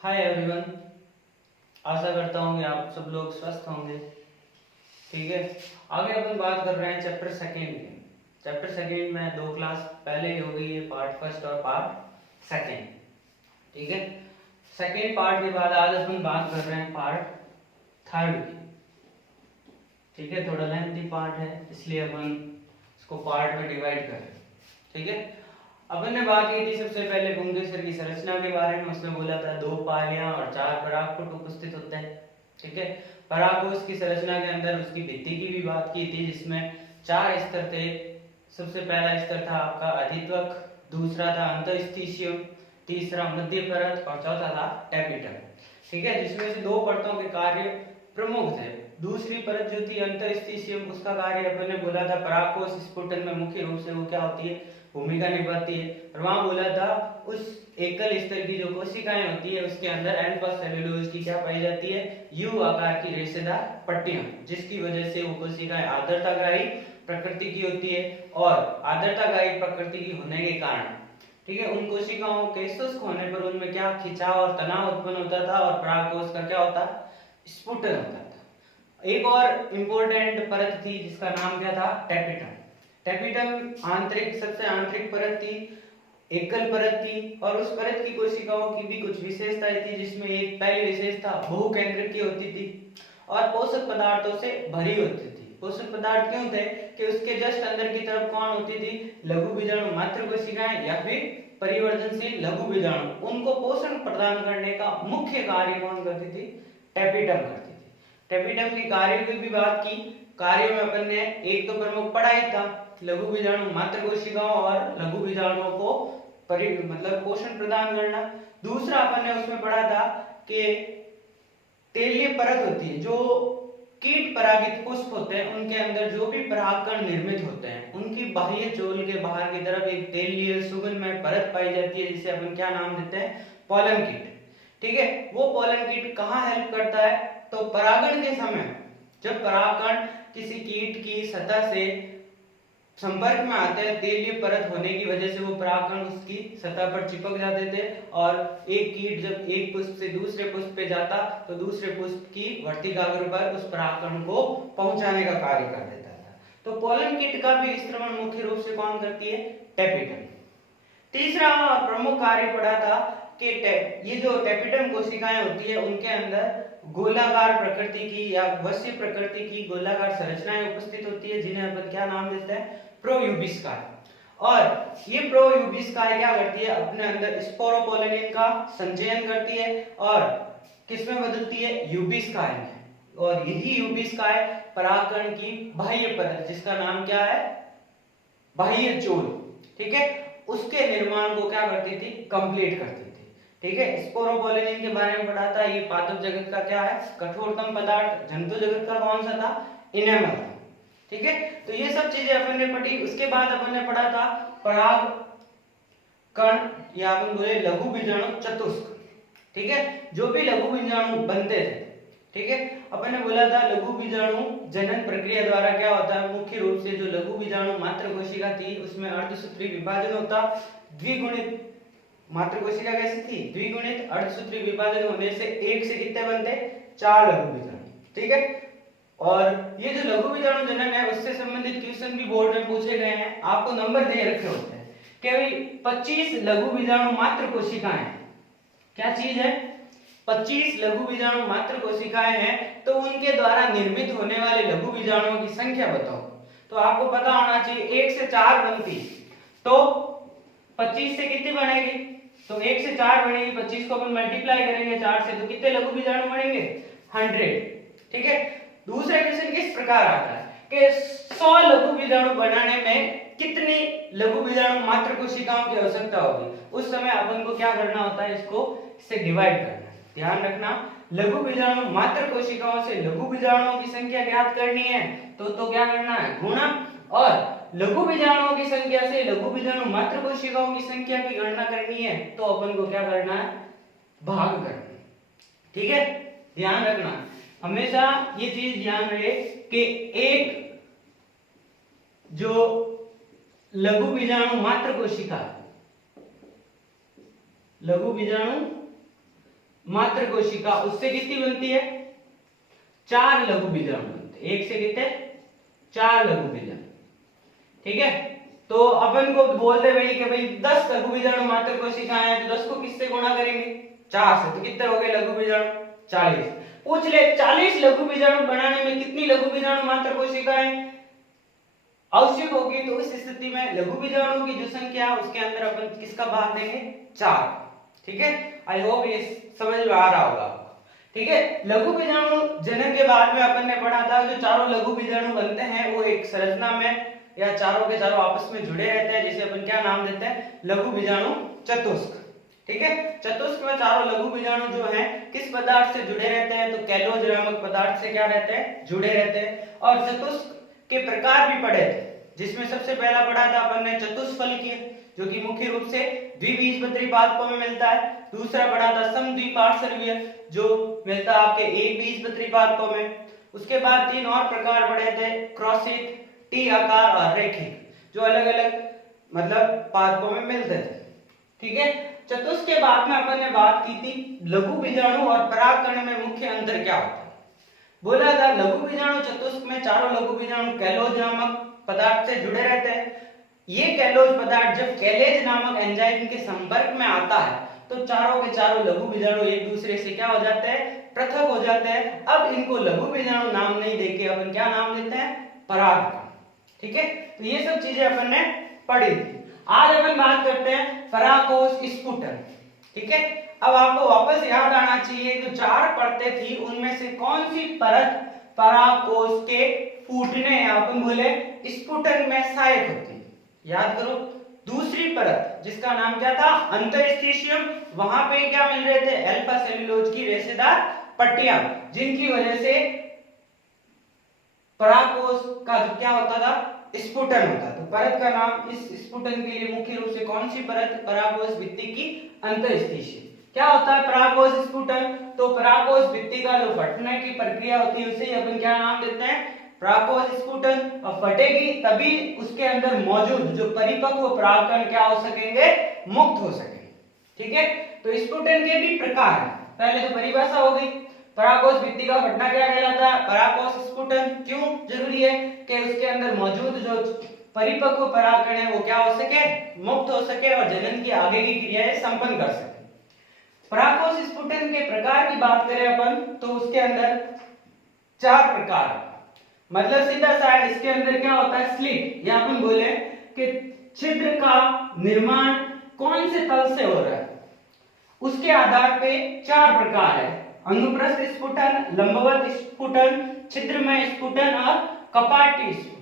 Hi everyone. आशा करता हूँ कि आप सब लोग स्वस्थ होंगे। ठीक है, आगे अपन बात कर रहे हैं चैप्टर सेकेंड की। चैप्टर सेकेंड में दो क्लास पहले ही हो गई है, पार्ट फर्स्ट और पार्ट सेकेंड। ठीक है, सेकेंड पार्ट के बाद आज अपन बात कर रहे हैं पार्ट थर्ड की। ठीक है, थोड़ा लेंथी पार्ट है इसलिए अपन इसको पार्ट में डिवाइड कर रहे हैं। ठीक है, अपन ने बात की थी सबसे पहले पुंकेसर की संरचना के बारे में। उसने बोला था 2 पालियां और 4 परागपुट उपस्थित होते हैं। ठीक है, परागकोश की संरचना के अंदर उसकी भित्ति की भी बात की थी, जिसमें 4 स्तर थे। सबसे पहला स्तर था आपका अधित्वक, दूसरा था अंतःस्थिशियम, तीसरा मध्य परत और चौथा था टेपिटम। ठीक है, जिसमें से 2 परतों के कार्य प्रमुख थे। दूसरी परत जो थी अंतःस्थिशियम, उसका कार्य अपन ने बोला था परागकोश स्फुटन में मुख्य रूप से वो क्या होती है, भूमिका निभाती है। और वहां बोला था उस एकल स्तर की जो कोशिकाएं होती है उसके अंदर अल्फा सेलुलोज की क्या पाई जाती है, यू आकार की रेशेदार पट्टियां, जिसकी वजह से वो कोशिकाएं आर्द्रताग्राही प्रकृति की होती है। और आर्द्रताग्राही प्रकृति की होने के कारण ठीक है उन कोशिकाओं के शुष्क होने पर उनमें क्या खिंचाव और तनाव उत्पन्न होता था और परागकोश का क्या होता, स्फुटन होता था। एक और इंपॉर्टेंट परत थी जिसका नाम क्या था, टेपिटम। टेपिटम आंतरिक, सबसे आंतरिक परत थी, एकल परत थी। और उस परत की कोशिकाओं की भी कुछ विशेषताएं थी, जिसमें एक पहली विशेषता बहुकेंद्रक की होती थी और पोषक पदार्थों से भरी होती थी। पोषक पदार्थ क्यों थे कि उसके जस्ट अंदर की तरफ कौन होती थी, लघु बीजाणु मात्र कोशिकाएं या फिर परिवर्तनशील लघु बीजाणु। उनको पोषण प्रदान करने का मुख्य कार्य कौन करती थी, टेपिटम करती थी। टेपिटम के कार्यों की भी बात की। कार्यों में अपन ने एक तो प्रमुख पढ़ा ही था, लघु बीजाणु मात्र कोशिकाओं और लघु बीजाणुओं को मतलब पोषण प्रदान करना। दूसरा अपन ने उसमें पढ़ा था कि तेलीय परत होती है, जो कीट परागित पुष्प होते हैं उनके अंदर जो भी परागकण निर्मित होते हैं उनकी बाह्य चोल के बाहर की तरफ एक तेलीय सुगंधमय परत पाई जाती है, जिसे अपन क्या नाम देते हैं, पॉलन कीट। ठीक है, वो पॉलन कीट कहाँ हेल्प करता है, तो परागण के समय जब परागकण किसी कीट की सतह से संपर्क में आते हैं, तेलीय परत होने की वजह से वो परागकण उसकी सतह पर चिपक जाते थे और एक कीट जब एक पुष्प से दूसरे पुष्प पे जाता तो दूसरे पुष्प की वर्तिकाग्र पर उस परागकण को पहुंचाने का कार्य कर देता था। तो पोलन कीट का भी विस्तृमण मुख्य रूप से कौन करती है, टेपिटम। तीसरा प्रमुख कार्य पड़ा था कि ये जो टेपिटम कोशिकाएं होती है उनके अंदर गोलाकार प्रकृति की या वश्य प्रकृति की गोलाकार संरचनाएं उपस्थित होती है, जिन्हें अपन क्या नाम देते हैं, प्रोयूबिस्काय। और ये प्रोयूबिस्काय क्या करती है, अपने अंदर स्पोरोपोलिन का संचयन करती है और किसमें बदलती है, यूबिस्काय में। और यही यूबिस्काय परागकण की बाह्य परत, जिसका नाम क्या है, बाह्य चोल, ठीक है, उसके निर्माण को क्या करती थी, कंप्लीट करती थी। ठीक है, स्पोरोपोलिन के बारे में पढ़ा था। ये पादप जगत का क्या है, कठोरतम पदार्थ। जंतु जगत का कौन सा था, इनेमल था। ठीक है, तो ये सब चीजें अपन ने पढ़ी। उसके बाद अपन ने पढ़ा था पराग कण या अपन बोले लघु बीजाणु चतुष्क। ठीक है, जो भी लघु बीजाणु बनते थे, ठीक है, अपन ने बोला था लघु बीजाणु जनन प्रक्रिया द्वारा क्या होता है, मुख्य रूप से जो लघु बीजाणु मात्र कोशिका थी उसमें अर्धसूत्री विभाजन होता। द्विगुणित मात्र कोशिका कैसी थी, द्विगुणित अर्धसूत्री विभाजन होने से एक से कितने बनते, 4 लघु बीजाणु। ठीक है, और ये जो लघु बीजाणु जनन है उससे संबंधित क्वेश्चन भी बोर्ड में पूछे गए हैं, आपको नंबर दे रखे होते हैं कि भाई 25 लघु बीजाणु मात्र कोशिकाएं, क्या चीज है, 25 लघु बीजाणु मात्र कोशिकाएं हैं, तो उनके द्वारा निर्मित होने वाले लघु बीजाणुओं की संख्या बताओ। तो आपको पता होना चाहिए 1 से 4 बनती, तो 25 से कितनी बनेगी, तो 1 से 4 बनेगी, 25 को अपन मल्टीप्लाई करेंगे 4 से, तो कितने लघु बीजाणु बनेंगे, 100। ठीक है, दूसरा क्वेश्चन किस प्रकार आता है कि 100 लघु बीजाणु बनाने में कितनी लघु बीजाणु मात्र कोशिकाओं की आवश्यकता होगी। उस समय अपन को क्या करना होता है, इसको इससे डिवाइड करना। ध्यान रखना, लघु बीजाणु मात्र कोशिकाओं से लघु बीजाणुओं की संख्या ज्ञात करनी है तो क्या करना है, गुणा। और लघु बीजाणुओं की संख्या से लघु बीजाणु मात्र कोशिकाओं की संख्या की गणना करनी है तो अपन को क्या करना है, भाग करना है। ठीक है, ध्यान रखना, हमेशा ये चीज ध्यान रहे कि एक जो लघु बीजाणु मात्र कोशिका, लघु बीजाणु मात्र कोशिका, उससे कितनी बनती है? 4 लघु बीजाणु बनते हैं। एक से कितने? 4 लघु बीजाणु। ठीक है, तो अपन को बोलते भाई कि भाई 10 लघु बीजाणु मात्र कोशिकाएं हैं, तो 10 को किससे गुणा करेंगे? 4 से। तो कितने हो गए लघु बीजाणु? 40। पूछ ले 40 लघु बीजाणु बनाने में कितनी लघु बीजाणु मात्र कोशिकाएं आवश्यक होगी? तो इस स्थिति में लघु बीजाणु की जो संख्या उसके अंदर अपन किसका भाग देंगे? 4। ठीक है, आई होप ये समझ में आ रहा होगा। ठीक है, लघु बीजाणु जनन के बाद में अपन ने पढ़ा था जो चारों लघु बीजाणु बनते हैं वो एक संरचना में या चारों के चारों आपस में जुड़े रहते हैं, जिसे अपन क्या नाम देते हैं? लघु बीजाणु चतुष्क। ठीक है, चतुष्क में चारों लघु बीजाणु जो हैं किस पदार्थ से जुड़े रहते हैं? तो कैलोज नामक पदार्थ से क्या रहते हैं? जुड़े रहते हैं। और चतुष्क के प्रकार भी पढ़े थे, जिसमें सबसे पहला पढ़ा था अपन ने चतुष्फलकीय, जो कि मुख्य रूप से द्विबीजपत्री पादपों में मिलता है। दूसरा पढ़ा था समद्विपार्श्वीय, जो मिलता है आपके एक बीजपत्री पादपों में। उसके बाद 3 और प्रकार पढ़े थे, क्रॉसिक, टी आकार और रेखिक, जो अलग अलग मतलब पादपों में मिलते थे। ठीक है, चतुष्क के बाद में अपन ने बात की थी लघु बीजाणु और परागकण में मुख्य अंतर क्या होता है। बोला था लघु बीजाणु चतुष्क में चारों लघु बीजाणु कैलोज नामक पदार्थ से जुड़े रहते हैं। ये कैलोज पदार्थ जब कैलेज नामक एंजाइम के संपर्क में आता है तो चारों के चारों लघु बीजाणु एक दूसरे से क्या हो जाते हैं? पृथक हो जाते हैं। अब इनको लघु बीजाणु नाम नहीं देके अपन क्या नाम देते हैं? परागकण। ठीक है, तो ये सब चीजें अपन ने पढ़ी थी। आज अपन बात करते हैं परागकोश स्फुटन। ठीक है, अब आपको वापस याद आना चाहिए जो 4 परतें थी उनमें से कौन सी परत परागकोश के फूटने या अपन बोले स्फुटन में सहायक होती है? याद करो, दूसरी परत जिसका नाम क्या था? अंतरस्टिशियम। वहां पे क्या मिल रहे थे? अल्फा सेलुलोज की रेशेदार पट्टियां, जिनकी वजह से परागकोश का जो क्या होता था? स्फुटन होता। तो परत का नाम इस स्फुटन के लिए मुख्य रूप से कौन सी परत? परागकोश भित्ति की अंतरस्टिशियम। क्या होता है परागकोश स्फुटन? तो परागकोश भित्ति का जो फटने की प्रक्रिया होती है उसे अपन क्या नाम देते हैं? परागकोश स्फुटन। और फटेगी तभी उसके अंदर मौजूद जो परिपक्व परागकण क्या हो सकेंगे? मुक्त हो सकेंगे। ठीक है, तो स्फुटन के भी प्रकार हैं। पहले तो परिभाषा हो गई, परागकोश भित्ति का फटना क्या कहलाता है? परागकोश स्फुटन। क्यों जरूरी है? कि उसके अंदर मौजूद जो परिपक्व परागकण है वो क्या हो सके? मुक्त हो सके और जनन की आगे की क्रियाएं संपन्न कर सके। परागकोश स्फुटन के प्रकार की बात करें अपन तो उसके अंदर 4 प्रकार, मतलब सीधा सा इसके अंदर क्या होता है? स्लिट, या अपन बोले कि छिद्र का निर्माण कौन से तल से हो रहा है उसके आधार पे 4 प्रकार है। अनुप्रस्थ स्फुटन, लंबवत स्फुटन, छिद्रमय स्फुटन और कपाटी स्फुटन।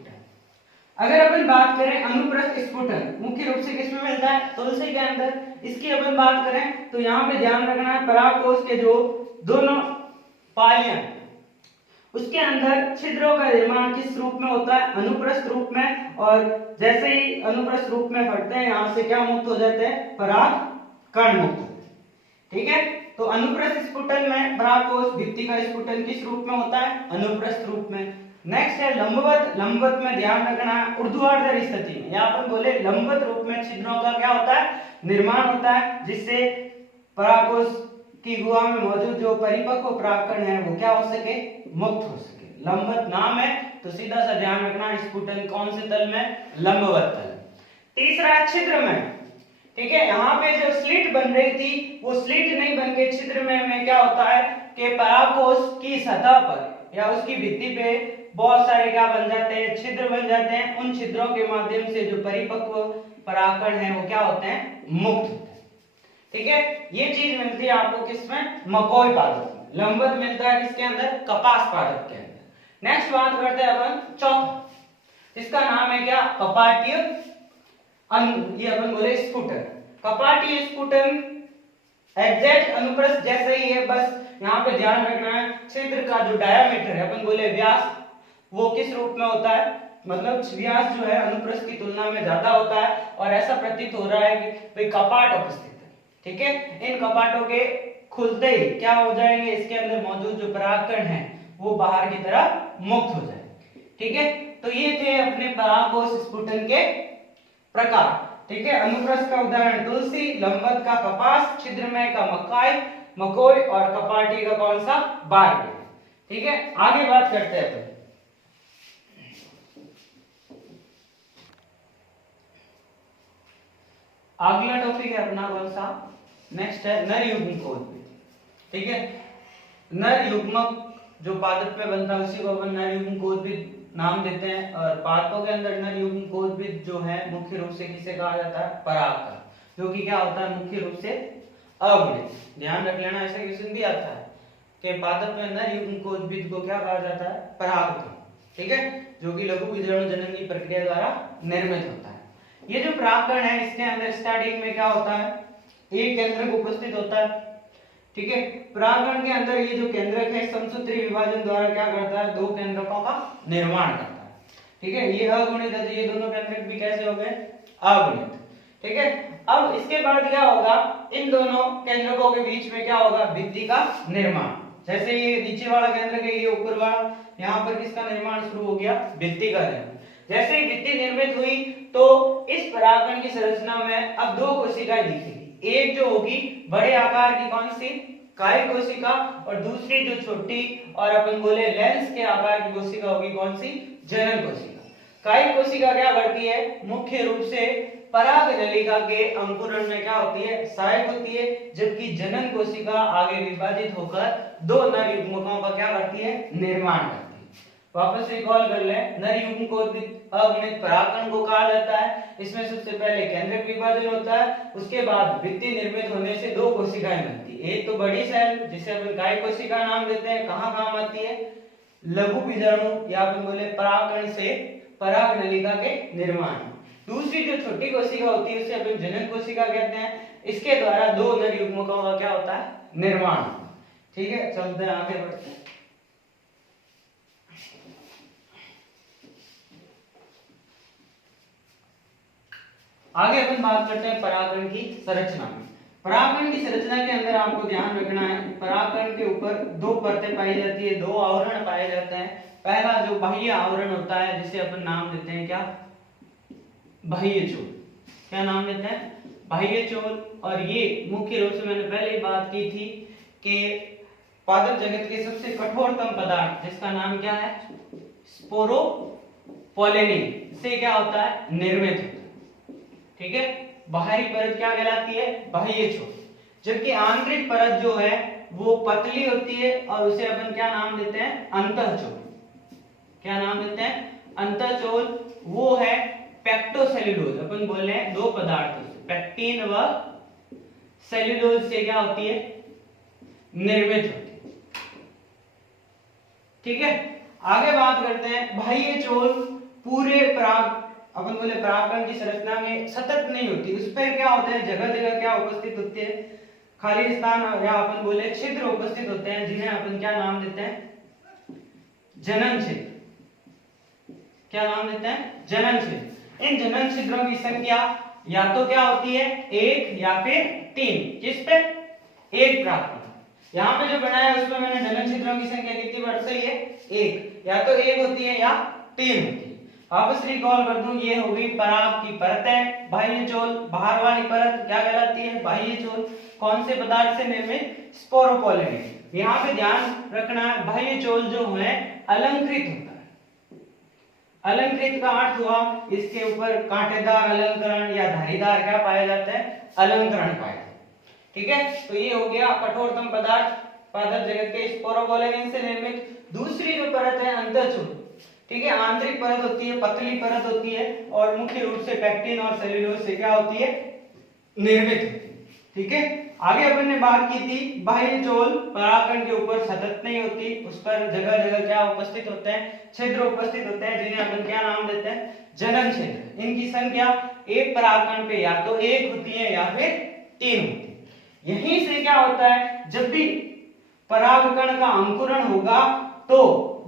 अगर अपन बात करें अनुप्रस्थ स्फुटन मुख्य रूप से किसमें मिलता है? तुलसी के अंदर। इसकी अपन बात करें तो यहाँ पे ध्यान रखना है परागकोश के जो दोनों पालियां उसके अंदर छिद्रों का निर्माण किस रूप में होता है? अनुप्रस्थ रूप में। और जैसे ही अनुप्रस्थ रूप में फटते हैं यहाँ से क्या मुक्त हो जाते हैं? परागकण मुक्त होते हैं। ठीक है, तो अनुप्रस्थ स्फुटन में परागकोश भित्ति का स्फुटन किस रूप में होता है? अनुप्रस्थ रूप में। नेक्स्ट है लंबवत। लंबवत में ध्यान रखना है ऊर्ध्वाधर स्थिति में, या अपन बोले लंबवत रूप में छिद्रों का क्या होता है? निर्माण होता है, जिससे परागकोश की गुहा में मौजूद जो परिपक्व परागकण है वो क्या हो सके? मुक्त हो सके। लंबवत नाम है तो सीधा सा ध्यान रखना स्फुटन कौन से तल में? लंबवत तल। तीसरा छिद्रमय। ठीक है, यहाँ पे जो स्लिट बन रही थी वो स्लिट नहीं बन के छिद्रमय में क्या होता है कि परागकोश की सतह पर या उसकी भित्ति पे बहुत सारे क्या बन जाते हैं? छिद्र बन जाते हैं। उन छिद्रों के माध्यम से जो परिपक्व परागकण है वो क्या होते हैं? मुक्त होते हैं। ठीक है, ये चीज मिलती है आपको किसमें? मकोई पादप में। लंबवत मिलता है किसके अंदर? कपास पादप के अंदर। नेक्स्ट बात करते हैं अपन चौथा, इसका नाम है क्या? कपाटीय ये अपन बोले स्फुटन। कपाटीय स्फुटन एग्जैक्ट अनुप्रस्थ जैसे ही है, बस यहाँ पे ध्यान रखना है छिद्र का जो डायामीटर है अपन बोले व्यास वो किस रूप में होता है? मतलब व्यास जो है अनुप्रस्थ की तुलना में ज्यादा होता है और ऐसा प्रतीत हो रहा है कि भाई कपाट उपस्थित है। ठीक है, इन कपाटों के खुलते ही क्या हो जाएंगे? इसके अंदर मौजूद जो परागकण है वो बाहर की तरफ मुक्त हो जाएंगे। ठीक है, तो ये थे अपने परागकोश स्फुटन के प्रकार। ठीक है, अनुप्रस्थ का उदाहरण तुलसी, लंबवत का कपास, छिद्रमय का मकाई, मकोई और कपाटी का कौन सा बारबेट। ठीक है, आगे बात करते हैं। अगला टॉपिक है अपना कौन सा, नेक्स्ट है नर युग्म को उद्भिद। ठीक है, नर युग्मक जो पादप में बनता है उसी को अपन नर युग्म को उद्भिद नाम देते हैं। और पादपों के अंदर नर युग्म को उद्भिद जो है मुख्य रूप से किसे कहा जाता है, पराग का, जो कि क्या होता है मुख्य रूप से अगुणित। ध्यान रख लेना, ऐसा क्वेश्चन भी आता है कि पादप में नर युग्म को उद्भिद को क्या कहा जाता है, पराग का। ठीक है, जो कि लघु बीजाणु जनन की प्रक्रिया द्वारा निर्मित होता है। ये जो परागकण है इसके अंदर स्टार्टिंग में क्या होता है, एक केंद्रक उपस्थित होता है। ठीक है, परागकण के अंदर ये जो केंद्रक है समसूत्री विभाजन द्वारा क्या करता है, दो केंद्रकों का निर्माण करता है। ठीक है, ये अगुणित है, ये दोनों केंद्रक भी कैसे हो गए, अगुणित। ठीक है, अब इसके बाद क्या होगा, इन दोनों केंद्रकों के बीच में क्या होगा, भित्ति का निर्माण। जैसे ये नीचे वाला केंद्रक है, ये ऊपर वाला, यहाँ पर किसका निर्माण शुरू हो गया, भित्ति का निर्माण। जैसे ही भित्ति निर्मित हुई तो इस परागकण की संरचना में अब दो कोशिकाएं दिखेगी। एक जो होगी बड़े आकार की कौन सी, काय कोशिका, और दूसरी जो छोटी और अपन बोले लेंस के आकार की कोशिका होगी कौन सी, जनन कोशिका। काय कोशिका क्या करती है, मुख्य रूप से पराग नलिका के अंकुरण में क्या होती है, सहायक होती है, जबकि जनन कोशिका आगे विभाजित होकर दो नर युग्मकों का क्या करती है, निर्माण करती है। वापस रिकॉल कर ले, नर युग्म को अगुणित परागकण को कहा जाता है। इसमें सबसे पहले केंद्रक विभाजन होता है, उसके बाद भित्ति निर्मित होने से दो कोशिकाएं बनती है। एक तो बड़ी सेल जिसे अपन काय कोशिका नाम देते हैं, कहाँ काम आती है, लघु बीजाणु या अपन बोले परागकण से पराग नलिका के निर्माण। दूसरी जो छोटी कोशिका होती है उसे अपन जनन कोशिका कहते हैं। इसके द्वारा दो नर युग्मकों का क्या होता है, निर्माण। ठीक है, चलते हैं आगे बढ़ते हैं। आगे अपन बात करते हैं परागकण की संरचना में। परागकण की संरचना के अंदर आपको ध्यान रखना है, परागकण के ऊपर दो परतें पाई जाती है, दो आवरण पाए जाते हैं। पहला जो बाह्य आवरण होता है जिसे अपन नाम देते हैं क्या, बाह्य चोल। क्या नाम देते हैं, बाह्य चोल। और ये मुख्य रूप से मैंने पहले ही बात की थी कि पादप जगत के सबसे कठोरतम पदार्थ जिसका नाम क्या है, स्पोरोपोलेनिन से क्या होता है, निर्मित होता है। ठीक है, बाहरी परत क्या कहलाती है, बाह्य चोल, जबकि आंतरिक परत जो है वो पतली होती है और उसे अपन क्या नाम देते हैं, अंतःचोल। क्या नाम देते हैं, अंतःचोल। वो है पेक्टोसेल्यूलोज। अपन बोल रहे हैं दो पदार्थों से, पेक्टिन व सेल्यूलोज से क्या होती है, निर्मित होती है। ठीक है, आगे बात करते हैं, बाह्य चोल पूरे पराग अपन बोले परागकण की संरचना में सतत नहीं होती, उस पर क्या होता है, जगह जगह क्या उपस्थित होते हैं, खाली स्थान या अपन बोले छिद्र उपस्थित होते हैं, जिन्हें अपन क्या नाम देते हैं, जनन छिद्र। क्या नाम देते हैं, जनन छिद्र। इन जनन छिद्रों की संख्या या तो क्या होती है, एक या फिर तीन। किस पे, एक परागकण। यहाँ पे जो बनाया है उसमें मैंने जनन छिद्रों की संख्या कितनी बढ़ सही है, एक। या तो एक होती है या तीन होती है। वापस रिकॉल कर दूं, ये होगी पराग की परतें, बाह्य चोल। बाहर वाली परत क्या कहलाती है, बाह्य चोल। कौन से पदार्थ से निर्मित, स्पोरोपोलेनिन। यहाँ पे ध्यान रखना है, बाह्य चोल जो है अलंकृत होता है। अलंकृत का अर्थ हुआ इसके ऊपर कांटेदार अलंकरण या धारीदार क्या पाया जाता है, अलंकरण पाया जाता है। ठीक है, तो ये हो गया कठोरतम पदार्थ पादप जगत के स्पोरोपोलेनिन से निर्मित। दूसरी जो परत है अंतःचोल। ठीक है, आंतरिक परत होती है, पतली परत होती है और मुख्य रूप से पेक्टिन और सेल्यूलोज से क्या होती है, निर्मित होती है। ठीक है, आगे अपन ने बात की थी बाह्य चोल परागकण के ऊपर सतत नहीं होती, उस पर जगह जगह क्या उपस्थित होते हैं, छिद्र उपस्थित होते हैं, जिन्हें अपन क्या नाम देते हैं, जनन छिद्र। इनकी संख्या एक परागकण पे या तो एक होती है या फिर तीन होती है। यहीं से क्या होता है, जब भी परागकण का अंकुरण होगा तो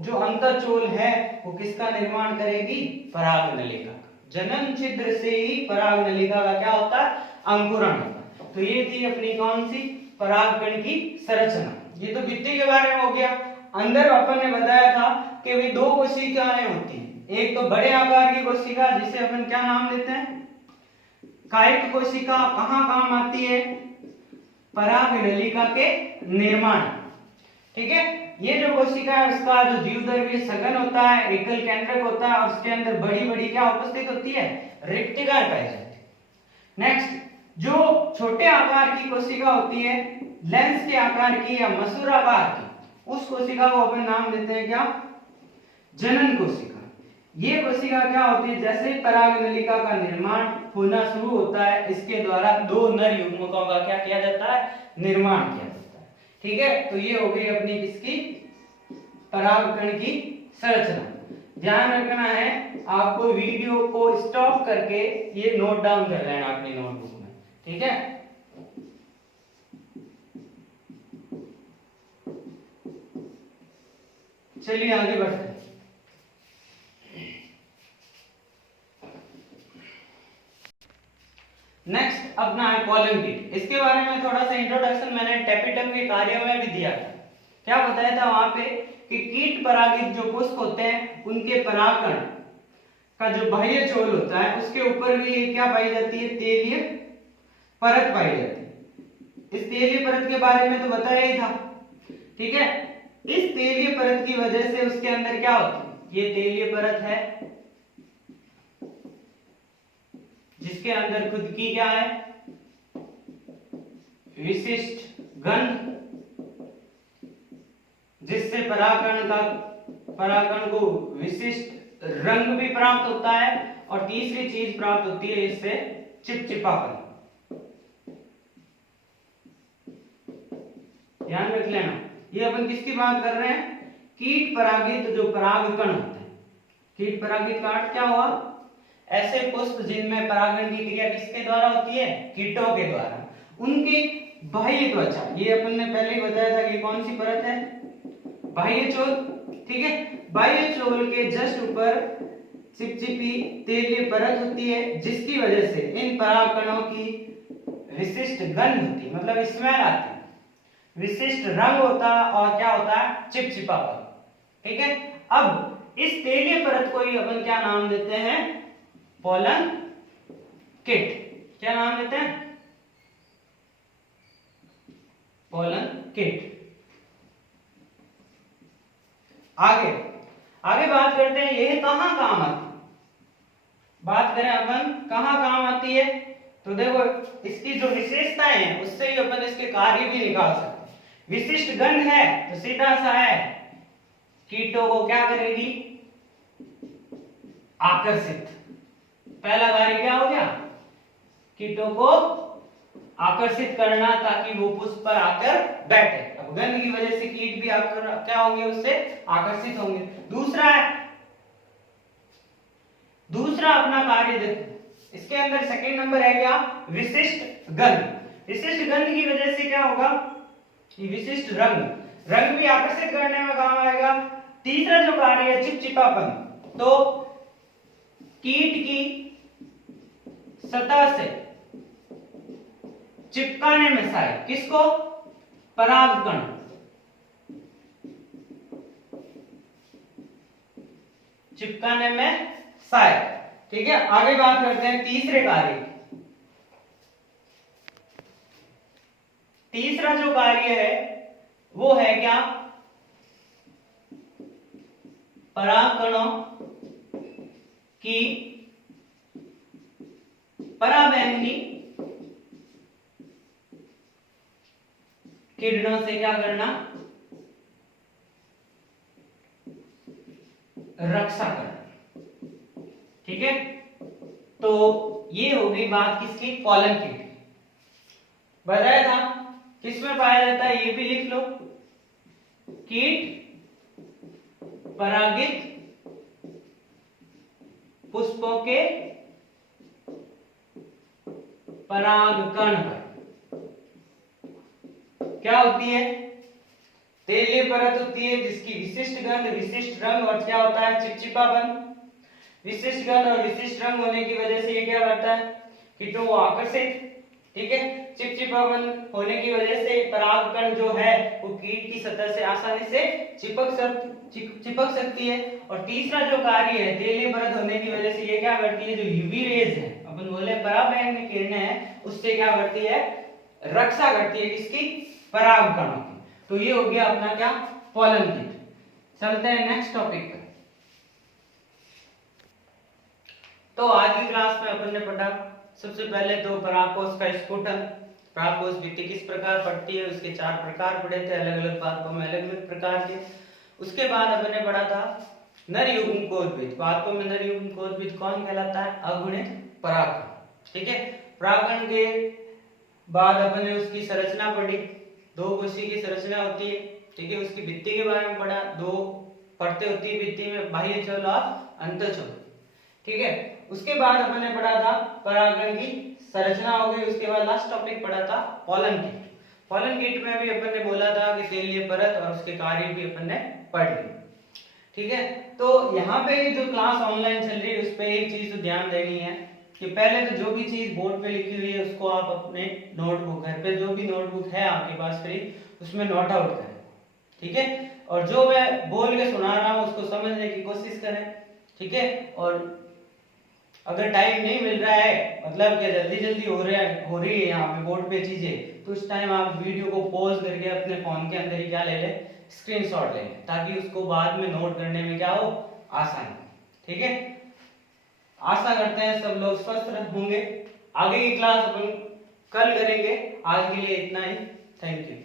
जो अंतःचोल है वो किसका निर्माण करेगी, पराग नलिका का। जनन छिद्र से ही पराग नलिका का क्या होता है, अंकुरण होता है। तो ये थी अपनी कौन सी, परागकण की संरचना। ये तो भित्ति के बारे में हो गया। अंदर अपन ने बताया था कि वे दो कोशिकाएं होती हैं, एक तो बड़े आकार की कोशिका जिसे अपन क्या नाम देते हैं, कायिक कोशिका। कहाँ काम आती है, परागनलिका के निर्माण। ठीक है, ये जो कोशिका है उसका जो द्विध्रुवीय सघन होता है, एकल केंद्रक होता है और उसके अंदर बड़ी बड़ी क्या उपस्थित होती है, रिक्तिकाएं पाई जाती है। नेक्स्ट, जो छोटे आकार की कोशिका होती है, लेंस के आकार की या मसूराकार की, उस कोशिका को अपन नाम देते हैं क्या, जनन कोशिका। ये कोशिका क्या होती है, जैसे परागनलिका का निर्माण होना शुरू होता है, इसके द्वारा दो नर युग्मकों का क्या किया जाता है, निर्माण किया जाता है। ठीक है, तो ये हो गई अपनी किसकी, परागकण की संरचना। ध्यान रखना है आपको, वीडियो को स्टॉप करके ये नोट डाउन कर लेना अपनी नोटबुक में। ठीक है, चलिए आगे बढ़ते हैं। नेक्स्ट अपना है पॉलन किट। इसके बारे में थोड़ा सा इंट्रोडक्शन मैंने टेपिटम के कार्य में भी दिया था। क्या बताया था वहां पे कि कीट परागित जो पुष्प होते हैं उनके परागकण का जो बाह्य चोल होता है उसके ऊपर भी क्या पाई जाती है, तेलीय परत पाई जाती है। इस तेलीय परत के बारे में तो बताया ही था। ठीक है, इस तेलीय परत की वजह से उसके अंदर क्या होता है, ये तेलीय परत है जिसके अंदर खुद की क्या है, विशिष्ट गंध, जिससे परागकण को विशिष्ट रंग भी प्राप्त होता है और तीसरी चीज प्राप्त होती है इससे चिपचिपापन। ध्यान रख लेना, ये अपन किसकी बात कर रहे हैं, कीट परागित जो परागकण होते हैं। कीट परागित का अर्थ क्या हुआ, ऐसे पुष्प जिनमें परागण की क्रिया किसके द्वारा होती है, कीटों के द्वारा। उनकी बाह्य त्वचा, ये अपन ने पहले ही बताया था कि कौन सी परत है, बाह्य चोल। ठीक है, बाह्य चोल के जस्ट ऊपर चिपचिपी तेलीय परत होती है जिसकी वजह से इन परागकणों की विशिष्ट गंध होती है, मतलब स्मेल आती है, विशिष्ट रंग होता है और क्या होता है, चिपचिपापन। ठीक है, अब इस तेलीय परत को ही अपन क्या नाम देते हैं, पॉलन किट। क्या नाम देते हैं, पॉलन किट। आगे बात करते हैं ये कहां काम आती है। बात करें अपन कहां काम आती है, तो देखो इसकी जो विशेषताएं हैं उससे ही अपन इसके कार्य भी निकाल सकते हैं। विशिष्ट गंध है तो सीधा सा है, कीटों को क्या करेगी, आकर्षित। पहला कार्य क्या हो गया, कीटों को आकर्षित करना ताकि वो पुष्प पर आकर बैठे। अब गंध की वजह से कीट भी आकर क्या होंगे, उससे आकर्षित होंगे। दूसरा अपना कार्य देखो, इसके अंदर सेकंड नंबर है क्या, विशिष्ट गंध। विशिष्ट गंध की वजह से क्या होगा, विशिष्ट रंग भी आकर्षित करने में काम आएगा। तीसरा जो कार्य है चिपचिपापन, तो कीट की सतह से चिपकाने में सहायक, किसको, परागकण। चिपकाने में सहायक। ठीक है, आगे बात करते हैं तीसरे कार्य। तीसरा जो कार्य है वो है क्या, परागकणों की पराबैंगनी किरणों से क्या करना, रक्षा करना। ठीक है, तो ये हो गई बात किसकी, पॉलन की। बताया था किसमें पाया जाता है, ये भी लिख लो, कीट परागित पुष्पों के परागकण पर क्या होती है, तेलीय परत होती है जिसकी विशिष्ट गंध, विशिष्ट रंग और क्या होता है, चिपचिपापन। विशिष्ट गंध और विशिष्ट रंग होने की वजह से ये क्या करता है, कीटों को आकर्षित। ठीक है, चिपचिपापन होने की वजह से परागकण जो है वो कीट की सतह से आसानी से चिपक सकती है। और तीसरा जो कार्य है, तेलीय परत होने की वजह से ये क्या करती है, जो यूवी रेज है, अपन बोले पराबैंगनी किरणें हैं, उससे क्या करती है, रक्षा करती है किसकी, परागकणों की। तो ये हो गया अपना क्या, पोलन किट। चलते हैं नेक्स्ट टॉपिक पे। तो आज की क्लास में अपन ने पढ़ा सबसे पहले तो परागकोश का स्फुटन, परागकोश भित्ति किस प्रकार पड़ती है, उसके 4 प्रकार पढ़े थे अलग अलग पादपों में अलग अलग प्रकार के। उसके बाद अपन ने पढ़ा था नर युग्मकोद्भिद, पादपों में नर युग्मकोद्भिद कौन कहलाता है, अगुणित परागकण। ठीक है, परागकण के बाद अपन ने उसकी संरचना पढ़ी, 2 कोशिका की संरचना होती है। ठीक है, उसकी भित्ति के बारे में पढ़ा, 2 परतें होती है भित्ति में, बाह्य छोल और अंतःछोल। ठीक है, उसके बाद अपन ने पढ़ा था परागकण की संरचना हो गई। उसके बाद लास्ट टॉपिक पढ़ा था पोलन किट। पोलन किट में भी अपन ने बोला था कि तैलीय परत और उसके कार्य भी अपन ने पढ़ लिए। ठीक है, तो यहाँ पे जो क्लास ऑनलाइन चल रही है उस पे एक चीज तो ध्यान देनी है कि पहले तो जो भी चीज बोर्ड पे लिखी हुई है उसको आप अपने नोटबुक, घर पे जो भी नोटबुक है आपके पास फ्री, उसमें नोट आउट करें। ठीक है, और जो मैं बोल के सुना रहा हूँ उसको समझने की कोशिश करें। ठीक है, और अगर टाइम नहीं मिल रहा है, मतलब कि जल्दी जल्दी हो रही है यहाँ पे बोर्ड पे चीजें, तो उस टाइम आप वीडियो को पॉज करके अपने फोन के अंदर ही क्या ले ले, स्क्रीनशॉट ले लें, ताकि उसको बाद में नोट करने में क्या हो, आसान। ठीक है, आशा करते हैं सब लोग स्वस्थ होंगे। आगे की क्लास अपन कल करेंगे, आज के लिए इतना ही। Thank you.